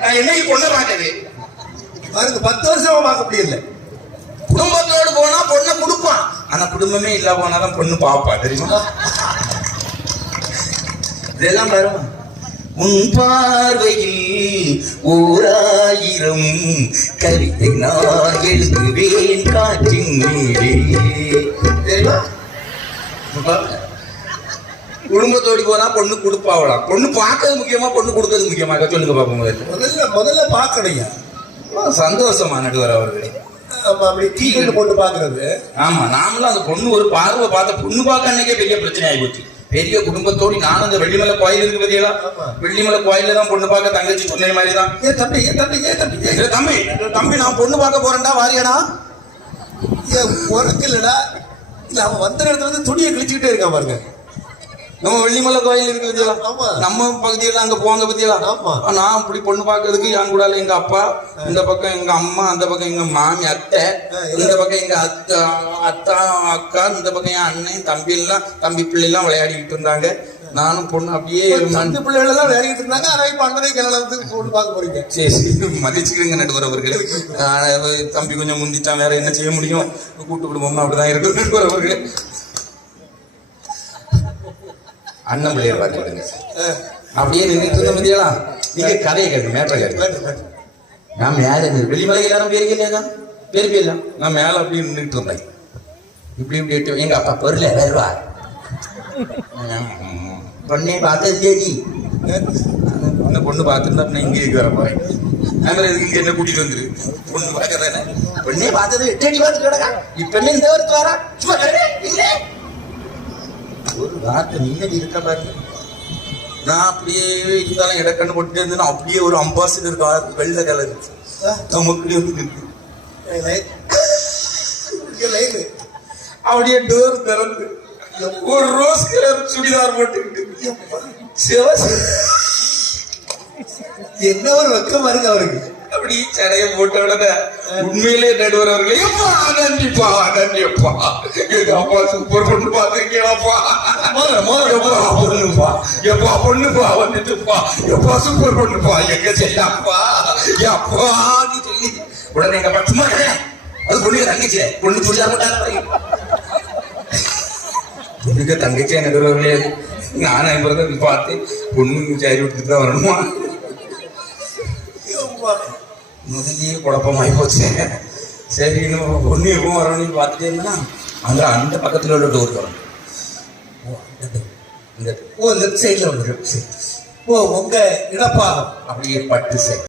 நான் என்னைக்கு பொண்ணை பார்க்கவே பாருங்க 10 வருஷமா பார்க்க முடியல. குடும்பத்தோடு போனா பொண்ணை கொடுப்பான், ஆனா குடும்பமே இல்ல போனாதான் பொண்ணு பாப்பா, தெரியுமா? இதெல்லாம் வரும். உன் பார்வையில் 1000 கவிதை நான் எழுதுவேன் காற்றின் மேலே, தெரியுமா? குடும்பத்தோடி போனா பொண்ணு கொடுப்பாவலாம். பொண்ணு பார்க்கறது முக்கியமா, பொண்ணு கொடுக்கறது முக்கியமா? சொல்லுங்க பாப்போம். முதல்ல பார்க்கணுங்க. சந்தோஷமா நடுவர் அவர்களே. அப்படி டீக்கெட் போட்டு பாக்குறது. ஆமா, நாமளும் அந்த பொண்ணு ஒரு பார்வை பார்த்த பொண்ணு பார்க்க அன்னைக்கே பெரிய பிரச்சனை ஆகி போச்சு. பெரிய குடும்பத்தோடி நானும் அந்த வெள்ளிமலை கோயில் இருக்கு பத்தியா, வெள்ளிமலை கோயில தான் பொண்ணு பார்க்க தங்கச்சி சொன்ன மாதிரி தான். தம்பி நான் பொண்ணு பார்க்க போறேன்டா, வாரியாடா? உனக்கு இல்லடா, இல்ல அவன் வந்த இடத்துல இருந்து துணியை கிழிச்சுக்கிட்டே இருக்கான் பாருங்க. நம்ம வெள்ளிமலை கோயில் இருக்கு பத்தியா, நம்ம பகுதியெல்லாம் அங்க போவாங்க பத்தியா. நான் அப்படி பொண்ணு பாக்குறதுக்கு என் கூட எங்க அப்பா, இந்த பக்கம் எங்க அம்மா, அந்த பக்கம் எங்க மாமி அத்தை, இந்த பக்கம் எங்க அத்தா அக்கா, இந்த பக்கம் என் அண்ணன் தம்பி எல்லாம், தம்பி பிள்ளை எல்லாம் விளையாடிக்கிட்டு இருந்தாங்க. நானும் பொண்ணு அப்படியே தம்பி பிள்ளைகள் எல்லாம் விளையாடிட்டு இருந்தாங்க. ஆனால் இப்ப அண்ணனை கிளம்புறதுக்கு பொண்ணு பார்க்க போறீங்க. சரி, மதிச்சுக்கிறீங்க நடுவர் அவர்களே. தம்பி கொஞ்சம் முந்திட்டான், வேற என்ன செய்ய முடியும்? கூட்டு குடும்பம்னா அப்படிதான் இருக்கு நடுவர் அவர்களே. அண்ணன் பிள்ளைய பார்த்துக்கிடுங்க. அப்படியே நின்றுட்டு இருந்த மதியா, நீங்க கதையை கேட்க மேட்டரை கேட்க. நான் மேல வெளிமலை எல்லாரும் பேருக்கலையா, பேருக்கல. நான் மேல அப்படியே நின்றுட்டு இருந்தேன். இப்படி இப்படி எங்க அப்பா பொருள் வருவா, பொண்ணே பார்த்தது சரி, அந்த பொண்ணு பார்த்துருந்தா அப்படின்னா இங்கே இருக்கு வரப்பா. இங்க என்ன கூட்டிட்டு வந்துரு, பொண்ணு பார்க்கறதானே. பொண்ணே பார்த்தது எட்டடி பார்த்து கிடக்கா, இப்ப என்ன இந்த வருத்து வரா, சும்மா இல்லை ஒரு வார்த்தை நிம்மதி இருக்க பாருங்க. நான் அப்படியே இருந்தாலும் இடக்கண்ணு போட்டுட்டு இருந்தேன். அப்படியே ஒரு அம்பாசிடர் கார் வெள்ளை கலர் நமக்கு அப்படியே டோர் திறந்து ஒரு ரோஸ் கலர் சுடிதார் போட்டுக்கிட்டு என்ன ஒரு வெக்கம் பாருங்க அவருக்கு. அப்படி சடைய போட்ட உடனே உண்மையிலே நடுவர் அவர்களே, நன்றிப்பா நன்றிப்பா, எங்க அப்பா சூப்பர் பொண்ணு பாத்துருக்கீங்களாப்பா, பொண்ணுப்பா எப்பா, பொண்ணுப்பா வந்துட்டுப்பா, எப்பா சூப்பர் பொண்ணுப்பா, எங்க செய்யப்பா எப்பா நீ சொல்லி உடனே எங்க அப்பா சும்மா அது பொண்ணுங்க தங்கச்சி, பொண்ணு சொல்லி பொண்ணுங்க தங்கச்சியா நடுவர் அவர்களே. நானும் பிறகு பார்த்து பொண்ணு சாரி விட்டுட்டு தான் வரணுமா, முதலே குழப்பமாயி போச்சு. சரி இன்னும் பொண்ணு எப்பவும் வரணும்னு பார்த்துட்டே இருந்தா அங்க அந்த பக்கத்துல உள்ள டோர் வரும். லெஃப்ட் சைட்ல வந்து உங்க இடப்பாகம் அப்படியே பட்டு சைட்